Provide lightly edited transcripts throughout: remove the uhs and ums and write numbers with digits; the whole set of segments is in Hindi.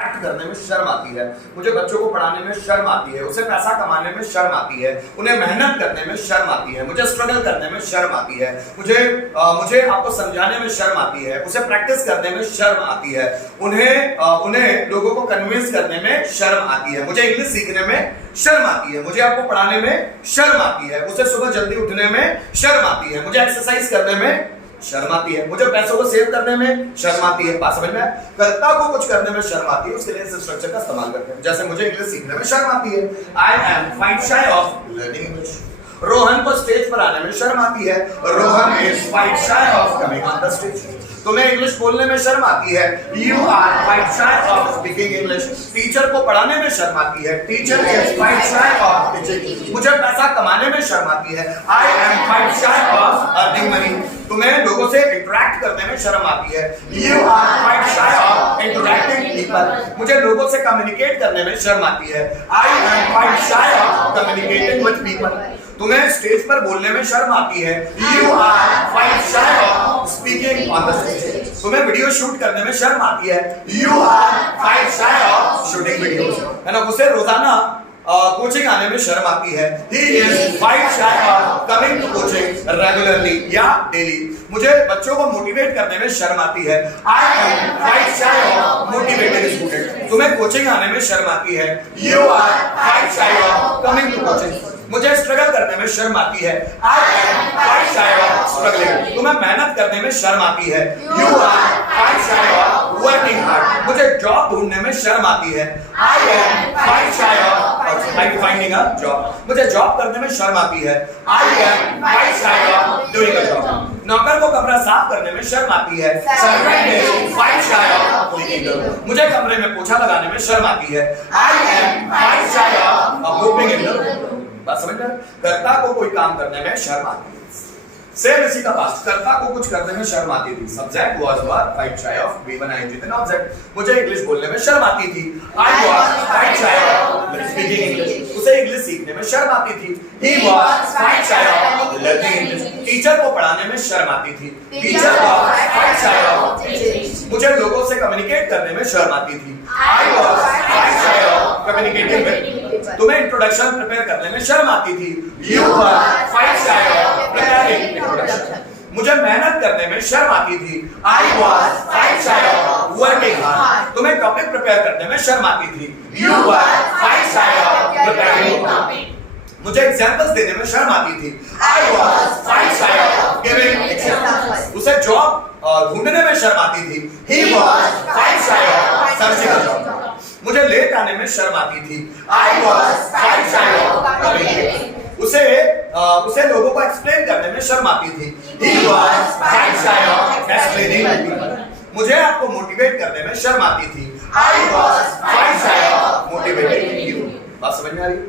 करने में शर्म आती है, मुझे बच्चों को पढ़ाने में शर्म आती है, उसे पैसा कमाने में शर्म आती है, उन्हें मेहनत करने में शर्म आती है, मुझे स्ट्रगल करने में शर्म आती है, मुझे आपको समझाने में शर्म आती है, उसे प्रैक्टिस करने में शर्म आती है, उन्हें लोगों को कन्विंस करने में शर्म आती है, मुझे इंग्लिश सीखने में शर्म आती है, मुझे आपको पढ़ाने में शर्म आती है, उसे सुबह जल्दी उठने में शर्म आती है, मुझे एक्सरसाइज करने में शर्म आती है, मुझे पैसों को सेव करने में शर्म आती है। बात समझ में? कर्ता को कुछ करने में शर्म आती है, उसके लिए इस स्ट्रक्चर का इस्तेमाल करते हैं। जैसे मुझे इंग्लिश सीखने में शर्म आती है, I am quite shy of learning English. Rohan को स्टेज पर आने में शर्म आती है, Rohan is quite shy of coming on the stage. तुम्हें इंग्लिश बोलने में शर्म आती है, you are quite shy of speaking English. Teacher को पढ़ाने में शर्म आती है, teacher is quite shy of teaching. मुझे पैसा कमाने में शर्म आती है, I am quite shy of earning money. तुम्हें लोगों से इंटरेक्ट करने में शर्म आती है, you are quite shy of interacting people. मुझे लोगों से कम्युनिकेट करने में शर्म आती है, I am quite shy of communicating with people. तुम्हें स्टेज पर बोलने में शर्म आती है, you are quite shy of speaking on the stage. तुम्हें वीडियो शूट करने में शर्म आती है, you are quite shy of shooting videos. है ना? उसे रोजाना कोचिंग आने में शर्म आती है, he is quite shy of coming to coaching regularly या डेली। मुझे बच्चों को मोटिवेट करने में शर्म आती है, I am quite shy of motivating students। तुम्हें कोचिंग आने में शर्म आती है, you are quite shy of coming to coaching। मुझे स्ट्रगल करने में शर्म आती है, I am quite shy of struggling। तुम्हें मेहनत करने में शर्म आती है, you are quite shy of working hard। मुझे जॉब ढूंढने में शर्म आती है, I am quite shy of finding a job। मुझे जॉब करने में शर्म आती है, I am quite shy of doing a job। नौकर को कमरा साफ करने में शर्म आती है, servant is quite shy of cleaning the room। मुझे कमरे में पोछा लगाने में शर्म आती है, I am quite shy of mopping in the room। बात समझ में? कर्ता को कोई काम करने में शर्म आती है। सेम इसी का पास्ट, कर्ता को कुछ करने में शर्म आती थी, subject was quite shy of B1 ing then object. मुझे इंग्लिश बोलने में शर्म आती थी, I was quite shy of speaking English. उसे इंग्लिश सीखने में शर्म आती थी, he was quite shy of learning English. Teacher को पढ़ाने में शर्म आती थी, teacher was quite shy of teaching. मुझे लोगों से कम्युनिकेट करने में शर्म आती थी, I was quite shy of communicating with. तुम्हें इंट्रोडक्शन प्रिपेयर करने में शर्म आती थी, you were quite shy of preparing introduction. मुझे मेहनत करने में शर्म आती थी, I was quite shy of working hard. तुम्हें टॉपिक प्रिपेयर करने में शर्म आती थी, you were quite shy of preparing topic. मुझे एग्जांपल्स देने में शर्म आती थी, I was quite shy of giving examples. उसे जॉब ढूंढने में शर्म आती थी, he was quite shy of searching a job. मुझे लेट आने में शर्म आती थी, I was quite shy of coming late. उसे लोगों को एक्सप्लेन करने में शर्म आती थी, he was quite shy of explaining. मुझे आपको मोटिवेट करने में शर्म आती थी, I was quite shy of motivating you. बात समझ में आ रही है?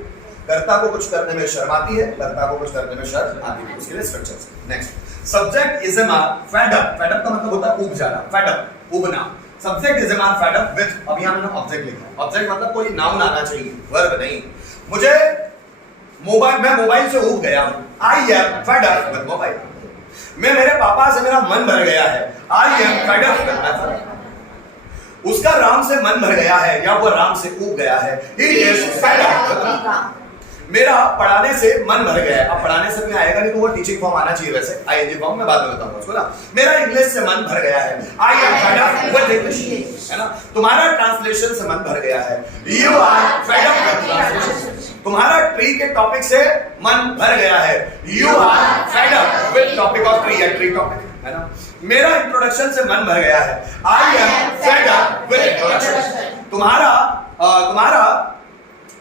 कर्ता को कुछ करने में शर्म आती है, कर्ता को कुछ करने में शर्म आती है। उसके लिए structures. Next, subject is fed up. Fed up का मतलब होता है ऊब जाना, फेड अप, ऊबना। Subject is fed up with, अभी मैंने ऑब्जेक्ट लिखा। ऑब्जेक्ट मतलब कोई नाउन आना चाहिए, वर्ब नहीं। मैं मोबाइल से ऊब गया हूं, आई am fed up with mobile. मैं मेरे पापा से मेरा मन भर गया है, I am fed up with my father. उसका राम से मन भर गया है या वो राम से ऊब गया है, ही इज फेड अप। मेरा पढ़ाने से मन भर गया है। अब पढ़ाने से भी आएगा नहीं तो वो टीचिंग फॉर्म आना चाहिए, वैसे आईएनजी फॉर्म में बाद में बताऊंगा उसको ना। मेरा इंग्लिश से मन भर गया है, I am fed up with English. है ना? तुम्हारा ट्रांसलेशन से मन भर गया है, you are fed up with translation. तुम्हारा ट्री के टॉपिक से मन भर गया है, you are fed up with topic of tree या ट्री टॉपिक। है ना? मेरा इंट्रोडक्शन से मन भर गया है, I am fed up with introduction. तुम्हारा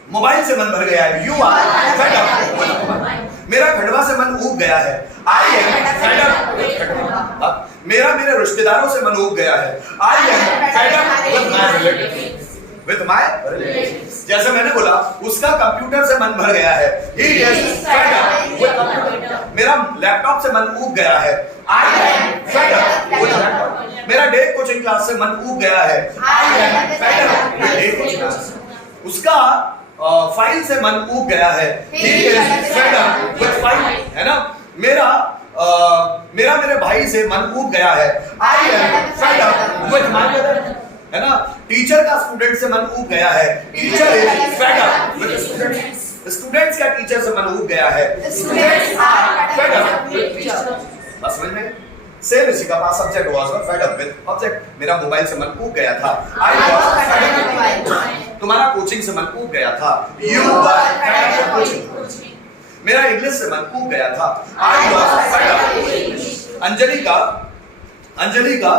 मोबाइल से मन भर गया है, you are fed up with mobile. मेरा खंडवा से मन ऊब गया है, I am fed up with Khandwa. मेरा मेरे रिश्तेदारों से मन ऊब गया है, I am fed up with my relatives. With my relatives. जैसे मैंने बोला, उसका कंप्यूटर से मन भर गया है, he is fed up with computer. मेरा लैपटॉप से मन ऊब गया है, I am fed up with laptop. मेरा डे कोचिंग क्लास से मन ऊब गया है, I am fed up with day coaching class. उसका फाइल से मन ऊब गया है, he is fed up with file। है ना? मेरा मेरे भाई से मन ऊब गया है, I am fed up with my brother। है ना। टीचर का स्टूडेंट से मन ऊब गया है, teacher is fed up with students. Students का टीचर से मन ऊब गया है, students are fed up with teacher. बस समझ में। सेम इसी का past subject was fed up with object. मेरा मोबाइल से मन ऊब गया था, I was fed up with mobile. तुम्हारा कोचिंग से मन ऊब गया था, you were fed up with coaching. मेरा इंग्लिश से मन ऊब गया था, I was fed up with English. Anjali का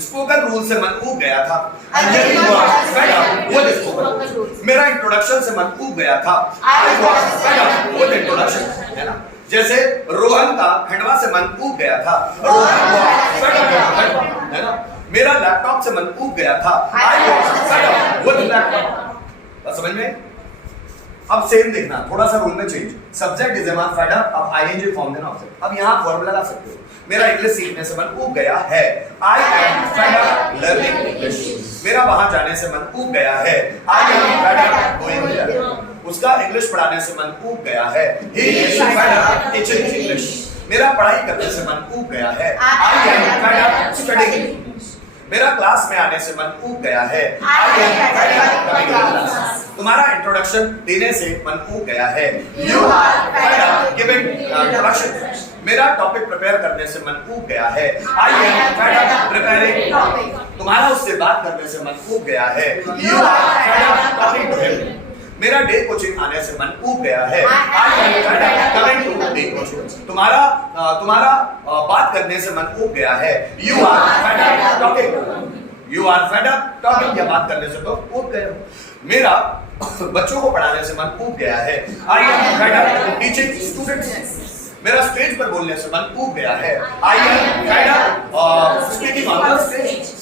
स्पोकन रूल से मन ऊब गया था, Anjali was fed up with spoken rule. मेरा इंट्रोडक्शन से मन ऊब गया था, I was fed up with introduction, है ना। जैसे रोहन का खंडवा से मन ऊब गया था, Rohan was fed up with Khandwa, है ना। मेरा लैपटॉप से मन ऊब गया था, I was fed up with laptop. समझ में। अब सेम देखना, थोड़ा सा रूल में change. Subject is M fed up, अब आईएनजी फॉर्म देना ऑब्जेक्ट। अब यहां वर्ब लगा सकते हो। मेरा इंग्लिश सीखने से मन ऊब गया है, I am fed up learning English. मेरा वहां जाने से मन ऊब गया है, I am fed up going there. उसका इंग्लिश पढ़ाने से मन ऊब गया है, he is fed up teaching English. मेरा पढ़ाई करने से मन ऊब गया है, I am fed up studying English. मेरा क्लास में आने से मन ऊब गया है, I am fed up coming to class. तुम्हारा इंट्रोडक्शन देने से मन ऊब गया है, you are fed up giving introduction. मेरा टॉपिक प्रिपेयर करने से मन ऊब गया है, I am fed up preparing topic. तुम्हारा उससे बात करने से मन ऊब गया है, you are fed up talking to him. मेरा डे कोचिंग आने से मन ऊब गया है, I am fed up coming to day coaching. तुम्हारा बात करने से मन ऊब गया है, you are fed up talking. You are fed up talking, या बात करने से तो ऊब गए हो। मेरा बच्चों को पढ़ाने से मन ऊब गया है, I am fed up teaching students. मेरा स्टेज पर बोलने से मन ऊब गया है, I am fed up speaking on the stage.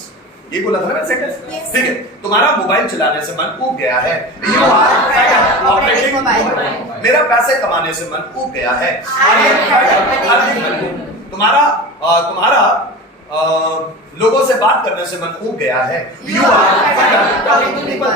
ये बोला था ना मैंने सेंटेंस, ठीक है। तुम्हारा मोबाइल चलाने से मन ऊब गया है, you are fed up operating mobile. मेरा पैसे कमाने से मन ऊब गया है, I am fed up earning money. तुम्हारा लोगों से बात करने से मन ऊब गया है, you are fed up talking to people.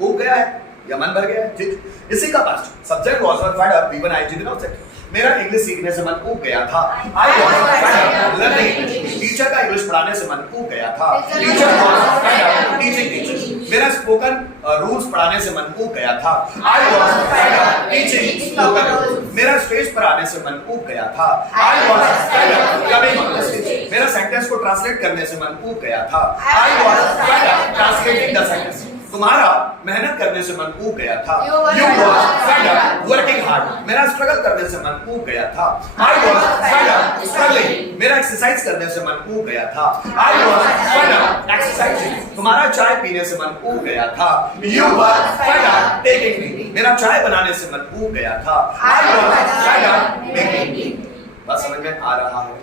ऊब गया है या मन भर गया है, ठीक। इसी का past subject was fed up, V1 ING देना ऑब्जेक्ट। मेरा इंग्लिश सीखने से मन ऊब गया था, I was fed up learning English. Teacher का इंग्लिश पढ़ाने से मन ऊब गया था, teacher was fed up teaching English. मेरा स्पोकन रूल्स पढ़ाने से मन ऊब गया था, I was fed up teaching spoken rules. मेरा स्टेज पर आने से मन ऊब गया था, I was fed up coming on the stage. मेरा सेंटेंस को ट्रांसलेट करने से मन ऊब गया था, I was fed up translating the sentence. तुम्हारा मेहनत करने से मन ऊब गया था, you was fed up working hard. मेरा स्ट्रगल करने से मन ऊब गया था, I was fed up struggling. मेरा एक्सरसाइज करने से मन ऊब गया था, I was fed up exercising. तुम्हारा चाय पीने से मन ऊब गया था, you were fed up taking tea. मेरा चाय बनाने से मन ऊब गया था, I was fed up making tea. बस समझ में आ रहा है।